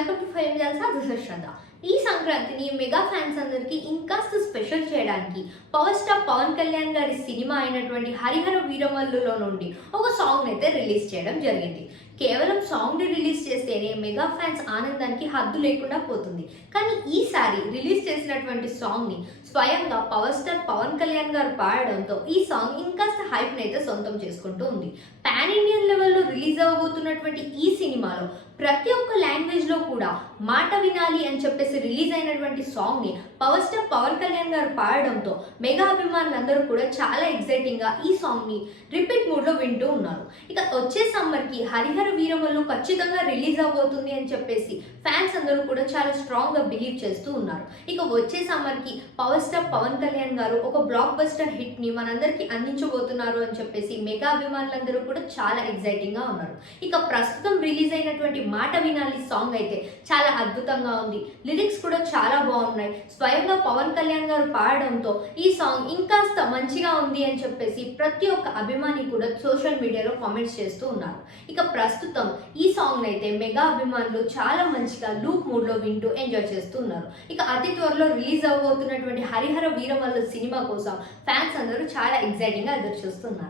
Welcome to fame Jalsa. This is Shraddha. ఈ సంక్రాంతిని mega fans అందరికి ఇంకాస్త స్పెషల్ చేయడానికి పవర్ స్టార్ పవన్ కళ్యాణ్ గారి సినిమా అయినటువంటి హరిహర వీరమల్లులో నుండి ఒక సాంగ్ అయితే రిలీజ్ చేయడం జరిగింది. కేవలం సాంగ్ రిలీజ్ చేస్తేనే మెగా ఫ్యాన్స్ ఆనందానికి హద్దు లేకుండా పోతుంది. కానీ ఈసారి రిలీజ్ చేసినటువంటి సాంగ్ని స్వయంగా పవర్ స్టార్ పవన్ కళ్యాణ్ గారు పాడడంతో ఈ సాంగ్ ఇంకాస్త హైప్ని అయితే సొంతం చేసుకుంటూ ఉంది. పాన్ ఇండియన్ లెవెల్లో రిలీజ్ అవ్వబోతున్నటువంటి ఈ సినిమాలో ప్రతి ఒక్క లాంగ్వేజ్లో కూడా మాట వినాలి అని చెప్పేసి రిలీజ్ అయినటువంటి సాంగ్ని పవర్ స్టార్ పవన్ కళ్యాణ్ గారు పాడడంతో మెగా అభిమానులందరూ కూడా చాలా ఎక్సైటింగ్గా ఈ సాంగ్ని రిపీట్ మూడ్లో వింటూ ఉన్నారు. ఇక వచ్చే సమ్మర్కి హరిహర వీరమల్లు ఖచ్చితంగా రిలీజ్ అవబోతుంది అని చెప్పేసి ఫ్యాన్స్ అందరూ కూడా చాలా స్ట్రాంగ్గా బిలీవ్ చేస్తూ ఉన్నారు. ఇక వచ్చే సమ్మర్కి పవర్ స్టార్ పవన్ కళ్యాణ్ గారు ఒక బ్లాక్ బస్టర్ హిట్ని మనందరికీ అందించబోతున్నారు అని చెప్పేసి మెగా అభిమానులందరూ కూడా చాలా ఎక్సైటింగ్గా ఉన్నారు. ఇక ప్రస్తుతం రిలీజ్ అయినటువంటి మాట వినాలి సాంగ్ అయితే చాలా అద్భుతంగా ఉంది. లిరిక్స్ కూడా చాలా బాగున్నాయి. స్వయంగా పవన్ కళ్యాణ్ గారు పాడడంతో ఈ సాంగ్ ఇంకాస్త మంచిగా ఉంది అని చెప్పేసి ప్రతి ఒక్క అభిమాని కూడా సోషల్ మీడియాలో కామెంట్స్ చేస్తూ ఉన్నారు. ఇక ప్రస్తుతం ఈ సాంగ్ అయితే మెగా అభిమానులు చాలా మంచిగా లూప్ మూడ్లో వింటూ ఎంజాయ్ చేస్తూ ఉన్నారు. ఇక అతి త్వరలో రిలీజ్ అవ్వబోతున్నటువంటి హరిహర వీరమల్లు సినిమా కోసం ఫ్యాన్స్ అందరూ చాలా ఎక్సైటింగ్గా ఎదురు చూస్తున్నారు.